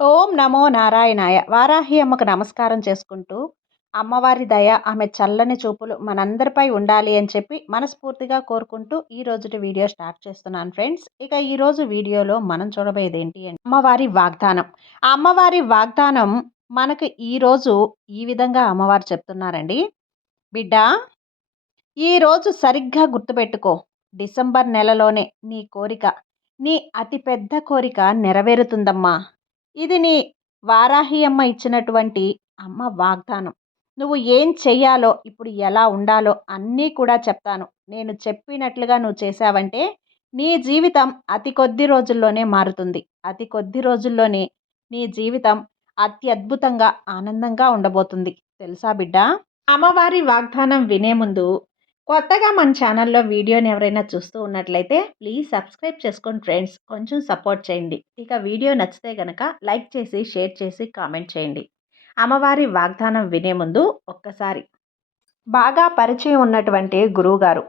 ఓం నమో నారాయణాయ. వారాహి అమ్మకు నమస్కారం చేసుకుంటూ అమ్మవారి దయ ఆమె చల్లని చూపులు మనందరిపై ఉండాలి అని చెప్పి మనస్ఫూర్తిగా కోరుకుంటూ ఈ రోజుటి వీడియో స్టార్ట్ చేస్తున్నాను ఫ్రెండ్స్. ఇక ఈరోజు వీడియోలో మనం చూడబోయేది ఏంటి అంటే అమ్మవారి వాగ్దానం. ఆ అమ్మవారి వాగ్దానం మనకు ఈరోజు ఈ విధంగా అమ్మవారు చెప్తున్నారండి. బిడ్డ ఈరోజు సరిగ్గా గుర్తుపెట్టుకో. డిసెంబర్ నెలలోనే నీ కోరిక నీ అతిపెద్ద కోరిక నెరవేరుతుందమ్మా. ఇది నీ వారాహి అమ్మ ఇచ్చినటువంటి అమ్మ వాగ్దానం. నువ్వు ఏం చెయ్యాలో ఇప్పుడు ఎలా ఉండాలో అన్నీ కూడా చెప్తాను. నేను చెప్పినట్లుగా నువ్వు చేసావంటే నీ జీవితం అతి కొద్ది రోజుల్లోనే మారుతుంది. అతి కొద్ది రోజుల్లోనే నీ జీవితం అత్యద్భుతంగా ఆనందంగా ఉండబోతుంది. తెలుసా బిడ్డ? అమ్మవారి వాగ్దానం వినే ముందు కొత్తగా మన ఛానల్లో వీడియోని ఎవరైనా చూస్తూ ఉన్నట్లయితే ప్లీజ్ సబ్స్క్రైబ్ చేసుకోండి ఫ్రెండ్స్ కొంచెం సపోర్ట్ చేయండి. ఇక వీడియో నచ్చితే కనుక లైక్ చేసి షేర్ చేసి కామెంట్ చేయండి. అమ్మవారి వాగ్దానం వినే ముందు ఒక్కసారి. బాగా పరిచయం ఉన్నటువంటి గురువుగారు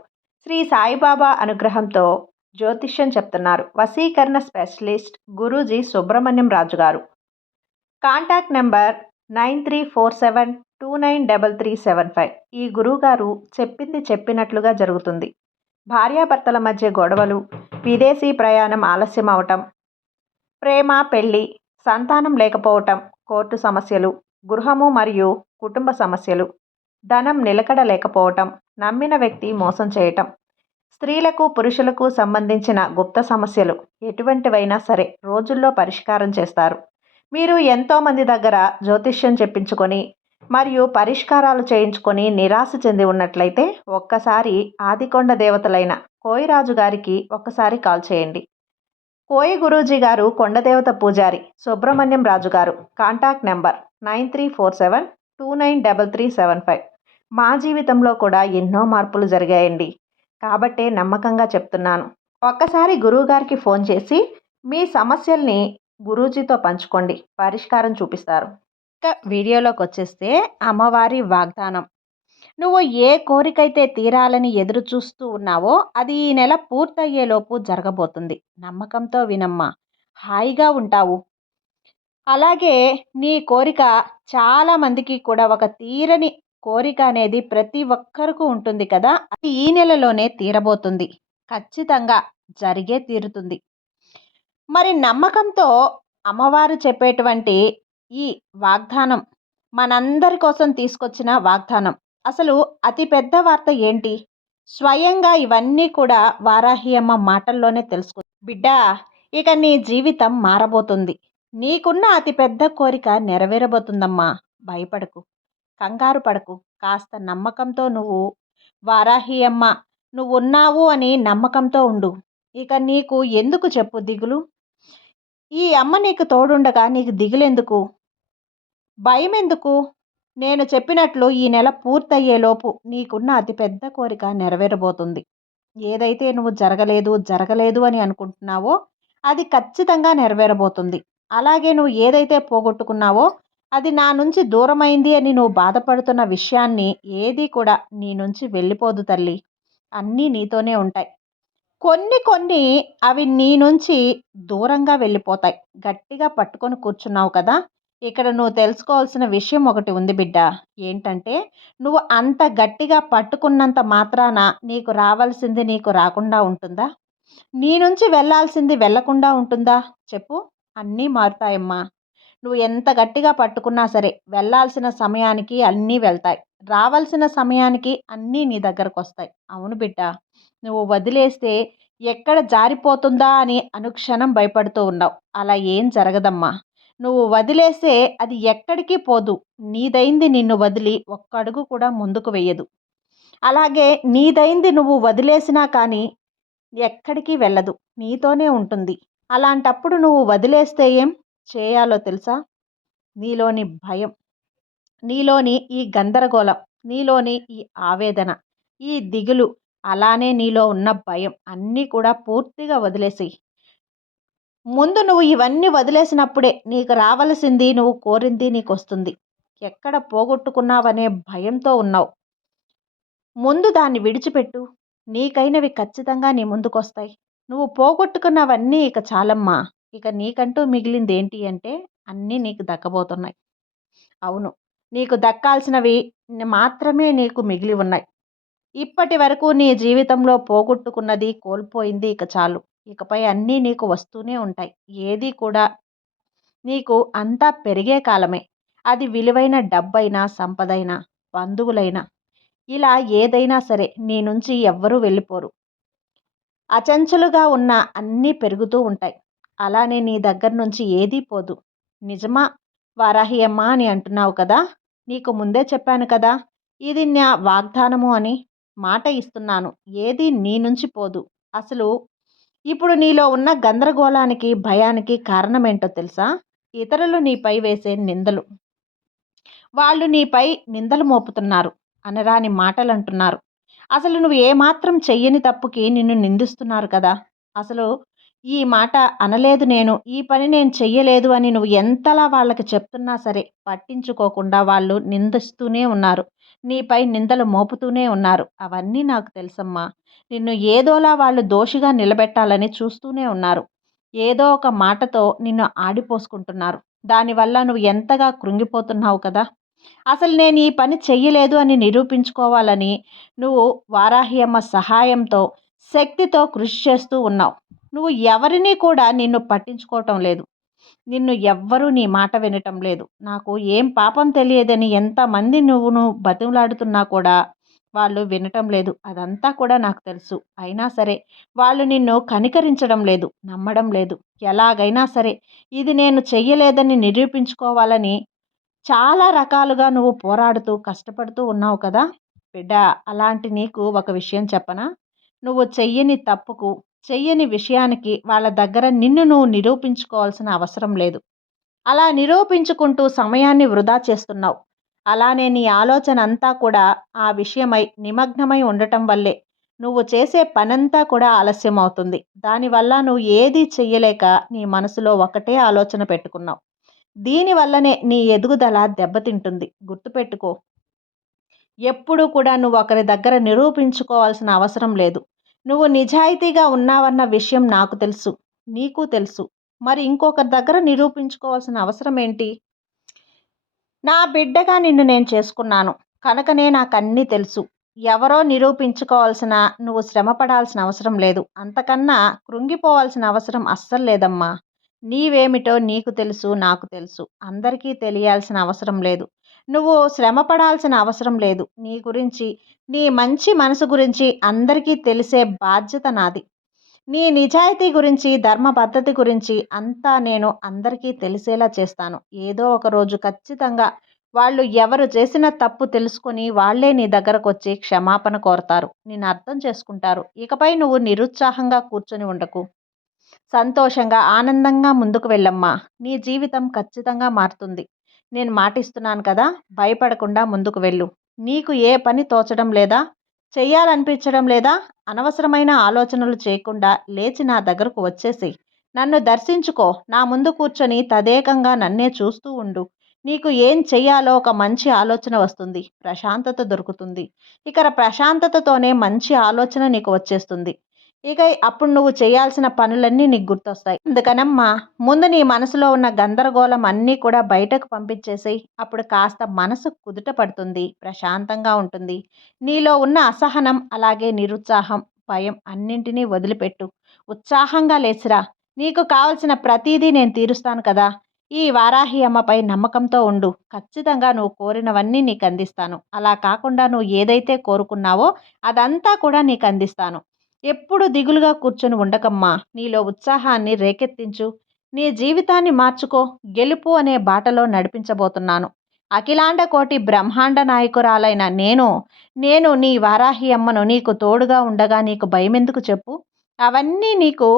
శ్రీ సాయిబాబా అనుగ్రహంతో జ్యోతిష్యం చెప్తున్నారు. వసీకరణ స్పెషలిస్ట్ గురూజీ సుబ్రహ్మణ్యం రాజు గారు contact number nine three four seven two nine double three seven five. ఈ గురువుగారు చెప్పింది చెప్పినట్లుగా జరుగుతుంది. భార్యాభర్తల మధ్య గొడవలు విదేశీ ప్రయాణం ఆలస్యం అవటం ప్రేమ పెళ్ళి సంతానం లేకపోవటం కోర్టు సమస్యలు గృహము మరియు కుటుంబ సమస్యలు ధనం నిలకడ లేకపోవటం నమ్మిన వ్యక్తి మోసం చేయటం స్త్రీలకు పురుషులకు సంబంధించిన గుప్త సమస్యలు ఎటువంటివైనా సరే రోజుల్లో పరిష్కారం చేస్తారు. మీరు ఎంతోమంది దగ్గర జ్యోతిష్యం చెప్పించుకొని మరియు పరిష్కారాలు చేయించుకొని నిరాశ చెంది ఉన్నట్లయితే ఒక్కసారి ఆదికొండ దేవతలైన కోయిరాజు గారికి ఒక్కసారి కాల్ చేయండి. కోయి గురూజీ గారు కొండదేవత పూజారి సుబ్రహ్మణ్యం రాజు గారు. Contact number nine three four seven two nine double three seven five. మా జీవితంలో కూడా ఎన్నో మార్పులు జరిగాయండి. కాబట్టే నమ్మకంగా చెప్తున్నాను. ఒక్కసారి గురువుగారికి ఫోన్ చేసి మీ సమస్యల్ని గురూజీతో పంచుకోండి. పరిష్కారం చూపిస్తారు. ఇక వీడియోలోకి వచ్చేస్తే అమ్మవారి వాగ్దానం. నువ్వు ఏ కోరికైతే తీరాలని ఎదురు చూస్తూ ఉన్నావో అది ఈ నెల పూర్తయ్యేలోపు జరగబోతుంది. నమ్మకంతో వినమ్మా. హాయిగా ఉంటావు. అలాగే నీ కోరిక చాలామందికి కూడా ఒక తీరని కోరిక అనేది ప్రతి ఒక్కరికి ఉంటుంది కదా. అది ఈ నెలలోనే తీరబోతుంది. ఖచ్చితంగా జరిగే తీరుతుంది. మరి నమ్మకంతో అమ్మవారు చెప్పేటువంటి ఈ వాగ్దానం మనందరి కోసం తీసుకొచ్చిన వాగ్దానం. అసలు అతి పెద్ద వార్త ఏంటి? స్వయంగా ఇవన్నీ కూడా వారాహి అమ్మ మాటల్లోనే తెలుసుకో బిడ్డ ఇక నీ జీవితం మారబోతుంది. నీకున్న అతి పెద్ద కోరిక నెరవేరబోతుందమ్మా. భయపడకు. కంగారు పడకు. కాస్త నమ్మకంతో నువ్వు వారాహి అమ్మ నువ్వు ఉన్నావు అని నమ్మకంతో ఉండు. ఇక నీకు ఎందుకు చెప్పు దిగులు? ఈ అమ్మ నీకు తోడుండగా నీకు దిగులెందుకు? భయం ఎందుకు నేను చెప్పినట్లు ఈ నెల పూర్తయ్యేలోపు నీకున్న అతిపెద్ద కోరిక నెరవేరబోతుంది. ఏదైతే నువ్వు జరగలేదు జరగలేదు అని అనుకుంటున్నావో అది ఖచ్చితంగా నెరవేరబోతుంది. అలాగే నువ్వు ఏదైతే పోగొట్టుకున్నావో అది నా నుంచి దూరమైంది అని నువ్వు బాధపడుతున్న విషయాన్ని ఏది కూడా నీ నుంచి వెళ్ళిపోదు తల్లి. అన్నీ నీతోనే ఉంటాయి. కొన్ని కొన్ని అవి నీ నుంచి దూరంగా వెళ్ళిపోతాయి. గట్టిగా పట్టుకొని కూర్చున్నావు కదా ఇక్కడ నువ్వు తెలుసుకోవాల్సిన విషయం ఒకటి ఉంది బిడ్డ. ఏంటంటే నువ్వు అంత గట్టిగా పట్టుకున్నంత మాత్రాన నీకు రావాల్సింది నీకు రాకుండా ఉంటుందా? నీ నుంచి వెళ్ళాల్సింది వెళ్ళకుండా ఉంటుందా? చెప్పు. అన్నీ మారుతాయమ్మా. నువ్వు ఎంత గట్టిగా పట్టుకున్నా సరే వెళ్ళాల్సిన సమయానికి అన్నీ వెళ్తాయి. రావాల్సిన సమయానికి అన్నీ నీ దగ్గరకు వస్తాయి. అవును బిడ్డ. నువ్వు వదిలేస్తే ఎక్కడ జారిపోతుందా అని అనుక్షణం భయపడుతూ ఉన్నావు. అలా ఏం జరగదమ్మా. నువ్వు వదిలేస్తే అది ఎక్కడికి పోదు. నీదైంది నిన్ను వదిలి ఒక్క అడుగు కూడా ముందుకు వెయ్యదు అలాగే నీదైంది నువ్వు వదిలేసినా కానీ ఎక్కడికి వెళ్ళదు. నీతోనే ఉంటుంది. అలాంటప్పుడు నువ్వు వదిలేస్తే ఏం చేయాలో తెలుసా? నీలోని భయం. నీలోని ఈ గందరగోళం. నీలోని ఈ ఆవేదన. ఈ దిగులు. అలానే నీలో ఉన్న భయం. అన్నీ కూడా పూర్తిగా వదిలేసి ముందు నువ్వు ఇవన్నీ వదిలేసినప్పుడే నీకు రావలసింది నువ్వు కోరింది నీకు వస్తుంది ఎక్కడ పోగొట్టుకున్నావనే భయంతో ఉన్నావు. ముందు దాన్ని విడిచిపెట్టు. నీకైనవి ఖచ్చితంగా నీ ముందుకొస్తాయి. నువ్వు పోగొట్టుకున్నవన్నీ ఇక చాలమ్మా. ఇక నీకంటూ మిగిలింది ఏంటి అంటే అన్నీ నీకు దక్కబోతున్నాయి. అవును నీకు దక్కాల్సినవి మాత్రమే నీకు మిగిలి ఉన్నాయి. ఇప్పటి వరకు నీ జీవితంలో పోగొట్టుకున్నది కోల్పోయింది ఇక చాలు. ఇకపై అన్నీ నీకు వస్తూనే ఉంటాయి. ఏది కూడా నీకు అంతా పెరిగే కాలమే. అది విలువైన డబ్బైనా సంపదైనా బంధువులైనా ఇలా ఏదైనా సరే నీ నుంచి ఎవ్వరూ వెళ్ళిపోరు. అచంచలుగా ఉన్న అన్నీ పెరుగుతూ ఉంటాయి. అలానే నీ దగ్గర నుంచి ఏదీ పోదు. నిజమా? వారాహి అమ్మ అని అంటున్నావు కదా? నీకు ముందే చెప్పాను కదా? ఇది నా వాగ్దానము అని మాట ఇస్తున్నాను. ఏది నీ నుంచి పోదు. అసలు ఇప్పుడు నీలో ఉన్న గందరగోళానికి భయానికి కారణమేంటో తెలుసా? ఇతరులు నీపై వేసే నిందలు. వాళ్ళు నీపై నిందలు మోపుతున్నారు అనరాని మాటలు అంటున్నారు అసలు నువ్వు ఏమాత్రం చెయ్యని తప్పుకి నిన్ను నిందిస్తున్నారు కదా? అసలు ఈ మాట అనలేదు నేను ఈ పని నేను చెయ్యలేదు అని నువ్వు ఎంతలా వాళ్ళకి చెప్తున్నా సరే పట్టించుకోకుండా వాళ్ళు నిందిస్తూనే ఉన్నారు. నీపై నిందలు మోపుతూనే ఉన్నారు. అవన్నీ నాకు తెలుసమ్మా. నిన్ను ఏదోలా వాళ్ళు దోషిగా నిలబెట్టాలని చూస్తూనే ఉన్నారు. ఏదో ఒక మాటతో నిన్ను ఆడిపోసుకుంటున్నారు. దానివల్ల నువ్వు ఎంతగా కృంగిపోతున్నావు కదా? అసలు నేను ఈ పని చెయ్యలేదు అని నిరూపించుకోవాలని నువ్వు వారాహ్యమ్మ సహాయంతో శక్తితో కృషి చేస్తూ ఉన్నావు. నువ్వు ఎవరిని కూడా నిన్ను పట్టించుకోవటం లేదు. నిన్ను ఎవ్వరూ నీ మాట వినటం లేదు. నాకు ఏం పాపం తెలియదని ఎంతమంది నువ్వును బతిమలాడుతున్నా కూడా వాళ్ళు వినటం లేదు. అదంతా కూడా నాకు తెలుసు. అయినా సరే వాళ్ళు నిన్ను కనికరించడం లేదు నమ్మడం లేదు. ఎలాగైనా సరే ఇది నేను చెయ్యలేదని నిరూపించుకోవాలని చాలా రకాలుగా నువ్వు పోరాడుతూ కష్టపడుతూ ఉన్నావు కదా! బిడ్డ అలాంటి నీకు ఒక విషయం చెప్పనా? నువ్వు చెయ్యని తప్పుకు చెయ్యని విషయానికి వాళ్ళ దగ్గర నిన్ను నువ్వు నిరూపించుకోవాల్సిన అవసరం లేదు. అలా నిరూపించుకుంటూ సమయాన్ని వృధా చేస్తున్నావు. అలానే నీ ఆలోచన అంతా కూడా ఆ విషయమై నిమగ్నమై ఉండటం వల్లే నువ్వు చేసే పనంతా కూడా ఆలస్యం అవుతుంది దానివల్ల నువ్వు ఏది చెయ్యలేక నీ మనసులో ఒకటే ఆలోచన పెట్టుకున్నావు. దీనివల్లనే నీ ఎదుగుదల దెబ్బతింటుంది. గుర్తుపెట్టుకో. ఎప్పుడూ కూడా నువ్వు ఒకరి దగ్గర నిరూపించుకోవాల్సిన అవసరం లేదు. నువ్వు నిజాయితీగా ఉన్నావన్న విషయం నాకు తెలుసు నీకు తెలుసు. మరి ఇంకొకరి దగ్గర నిరూపించుకోవాల్సిన అవసరం ఏంటి? నా బిడ్డగా నిన్ను నేను చేసుకున్నాను. కనుకనే నాకు అన్నీ తెలుసు. ఎవరో నిరూపించుకోవాల్సిన నువ్వు శ్రమపడాల్సిన అవసరం లేదు. అంతకన్నా కృంగిపోవాల్సిన అవసరం అస్సలు లేదమ్మా. నీవేమిటో నీకు తెలుసు నాకు తెలుసు. అందరికీ తెలియాల్సిన అవసరం లేదు. నువ్వు శ్రమ పడాల్సిన అవసరం లేదు. నీ గురించి నీ మంచి మనసు గురించి అందరికీ తెలిసే బాధ్యత నాది. నీ నిజాయితీ గురించి ధర్మ పద్ధతి గురించి అంతా నేను అందరికీ తెలిసేలా చేస్తాను. ఏదో ఒక రోజు ఖచ్చితంగా వాళ్ళు ఎవరు చేసిన తప్పు తెలుసుకొని వాళ్ళే నీ దగ్గరకు వచ్చి క్షమాపణ కోరతారు. నేను అర్థం చేసుకుంటారు. ఇకపై నువ్వు నిరుత్సాహంగా కూర్చొని ఉండకు. సంతోషంగా ఆనందంగా ముందుకు వెళ్ళమ్మా. నీ జీవితం ఖచ్చితంగా మారుతుంది. నేను మాటిస్తున్నాను కదా భయపడకుండా ముందుకు వెళ్ళు. నీకు ఏ పని తోచడం లేదా చెయ్యాలనిపించడం లేదా అనవసరమైన ఆలోచనలు చేయకుండా లేచి నా దగ్గరకు వచ్చేసి నన్ను దర్శించుకో. నా ముందు కూర్చొని తదేకంగా నన్నే చూస్తూ ఉండు. నీకు ఏం చెయ్యాలో ఒక మంచి ఆలోచన వస్తుంది. ప్రశాంతత దొరుకుతుంది. ఇక్కడ ప్రశాంతతతోనే మంచి ఆలోచన నీకు వచ్చేస్తుంది. ఇక అప్పుడు నువ్వు చేయాల్సిన పనులన్నీ నీకు గుర్తొస్తాయి. అందుకనమ్మా ముందు నీ మనసులో ఉన్న గందరగోళం అన్నీ కూడా బయటకు పంపించేసి అప్పుడు కాస్త మనసు కుదుట పడుతుంది ప్రశాంతంగా ఉంటుంది. నీలో ఉన్న అసహనం అలాగే నిరుత్సాహం భయం అన్నింటినీ వదిలిపెట్టు. ఉత్సాహంగా లేచిరా నీకు కావలసిన ప్రతీదీ నేను తీరుస్తాను కదా. ఈ వారాహి అమ్మపై నమ్మకంతో ఉండు. ఖచ్చితంగా నువ్వు కోరినవన్నీ నీకు అందిస్తాను. అలా కాకుండా నువ్వు ఏదైతే కోరుకున్నావో అదంతా కూడా నీకు అందిస్తాను. ఎప్పుడు దిగులుగా కూర్చొని ఉండకమ్మా. నీలో ఉత్సాహాన్ని రేకెత్తించు. నీ జీవితాన్ని మార్చుకో. గెలుపు అనే బాటలో నడిపించబోతున్నాను. అఖిలాండ కోటి బ్రహ్మాండ నాయకురాలైన నేను నేను నీ వారాహి అమ్మను నీకు తోడుగా ఉండగా నీకు భయమెందుకు చెప్పు? అవన్నీ నీకు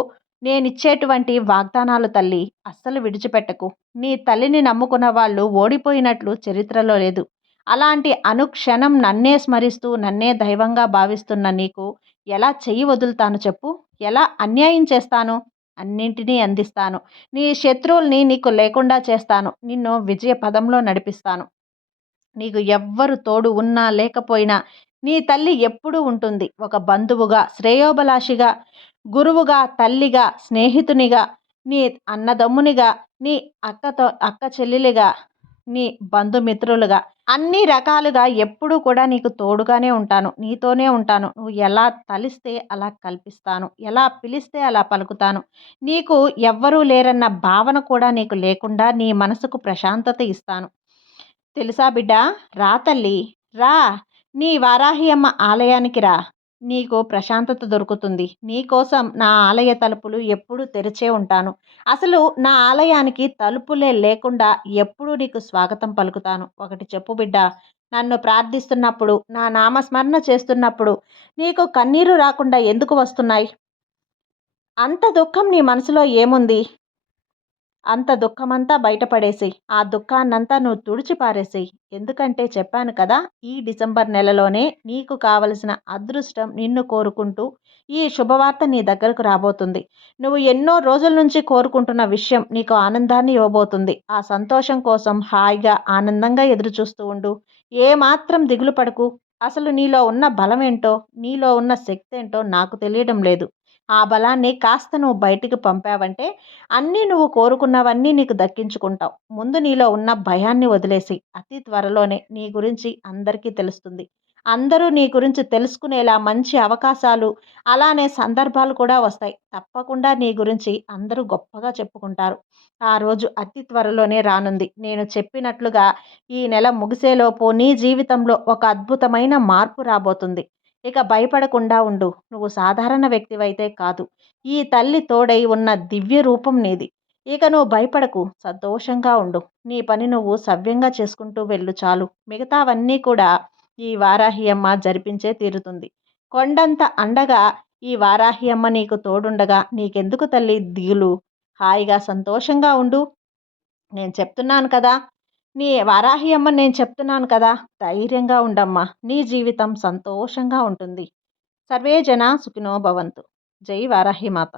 నేనిచ్చేటువంటి వాగ్దానాలు తల్లి. అస్సలు విడిచిపెట్టకు. నీ తల్లిని నమ్ముకున్న వాళ్ళు ఓడిపోయినట్లు చరిత్రలో లేదు. అలాంటి అనుక్షణం నన్నే స్మరిస్తూ నన్నే దైవంగా భావిస్తున్న నీకు ఎలా చెయ్యి వదులుతాను చెప్పు? ఎలా అన్యాయం చేస్తాను? అన్నింటినీ అందిస్తాను. నీ శత్రువుల్ని నీకు లేకుండా చేస్తాను. నిన్ను విజయ పదంలో నడిపిస్తాను. నీకు ఎవ్వరు తోడు ఉన్నా లేకపోయినా నీ తల్లి ఎప్పుడూ ఉంటుంది. ఒక బంధువుగా శ్రేయోభిలాషిగా గురువుగా తల్లిగా స్నేహితునిగా నీ అన్నదమ్మునిగా నీ అక్కతో అక్క చెల్లెలిగా నీ బంధుమిత్రులుగా. అన్ని రకాలుగా ఎప్పుడూ కూడా నీకు తోడుగానే ఉంటాను. నీతోనే ఉంటాను. నువ్వు ఎలా తలిస్తే అలా కల్పిస్తాను. ఎలా పిలిస్తే అలా పలుకుతాను. నీకు ఎవ్వరూ లేరన్న భావన కూడా నీకు లేకుండా నీ మనసుకు ప్రశాంతత ఇస్తాను. తెలుసా బిడ్డ? రా తల్లి. రా. నీ వారాహి అమ్మ ఆలయానికి రా. నీకు ప్రశాంతత దొరుకుతుంది. నీకోసం నా ఆలయ తలుపులు ఎప్పుడూ తెరిచే ఉంటాను. అసలు నా ఆలయానికి తలుపులే లేకుండా ఎప్పుడూ నీకు స్వాగతం పలుకుతాను. ఒకటి చెప్పు బిడ్డ నన్ను ప్రార్థిస్తున్నప్పుడు నా నామస్మరణ చేస్తున్నప్పుడు నీకు కన్నీరు రాకుండా ఎందుకు వస్తున్నాయి? అంత దుఃఖం నీ మనసులో ఏముంది? అంత దుఃఖమంతా బయటపడేసేయి. ఆ దుఃఖాన్నంతా నువ్వు తుడిచిపారేసేయి. ఎందుకంటే చెప్పాను కదా ఈ డిసెంబర్ నెలలోనే నీకు కావలసిన అదృష్టం నిన్ను కోరుకుంటూ ఈ శుభవార్త నీ దగ్గరకు రాబోతుంది. నువ్వు ఎన్నో రోజుల నుంచి కోరుకుంటున్న విషయం నీకు ఆనందాన్ని ఇవ్వబోతుంది. ఆ సంతోషం కోసం హాయిగా ఆనందంగా ఎదురుచూస్తూ ఉండు. ఏమాత్రం దిగులు పడకు. అసలు నీలో ఉన్న బలమేంటో నీలో ఉన్న శక్తి ఏంటో నాకు తెలియడం లేదు. ఆ బలాన్ని కాస్త నువ్వు బయటికి పంపావంటే అన్నీ నువ్వు కోరుకున్నవన్నీ నీకు దక్కించుకుంటావు. ముందు నీలో ఉన్న భయాన్ని వదిలేసి అతి త్వరలోనే నీ గురించి అందరికీ తెలుస్తుంది. అందరూ నీ గురించి తెలుసుకునేలా మంచి అవకాశాలు అలానే సందర్భాలు కూడా వస్తాయి. తప్పకుండా నీ గురించి అందరూ గొప్పగా చెప్పుకుంటారు. ఆ రోజు అతి త్వరలోనే రానుంది. నేను చెప్పినట్లుగా ఈ నెల ముగిసేలోపు నీ జీవితంలో ఒక అద్భుతమైన మార్పు రాబోతుంది. ఇక భయపడకుండా ఉండు. నువ్వు సాధారణ వ్యక్తివైతే కాదు. ఈ తల్లి తోడై ఉన్న దివ్య రూపం నీది. ఇక నువ్వు భయపడకు. సంతోషంగా ఉండు. నీ పని నువ్వు సవ్యంగా చేసుకుంటూ వెళ్ళు చాలు. మిగతావన్నీ కూడా ఈ వారాహి అమ్మ జరిపించే తీరుతుంది. కొండంత అండగా ఈ వారాహి అమ్మ నీకు తోడుండగా నీకెందుకు తల్లి? దిగులు హాయిగా సంతోషంగా ఉండు. నేను చెప్తున్నాను కదా. నీ వారాహి అమ్మ నేను చెప్తున్నాను కదా ధైర్యంగా ఉండమ్మా. నీ జీవితం సంతోషంగా ఉంటుంది. సర్వే జన సుఖినో భవంతు. జై వారాహి మాత.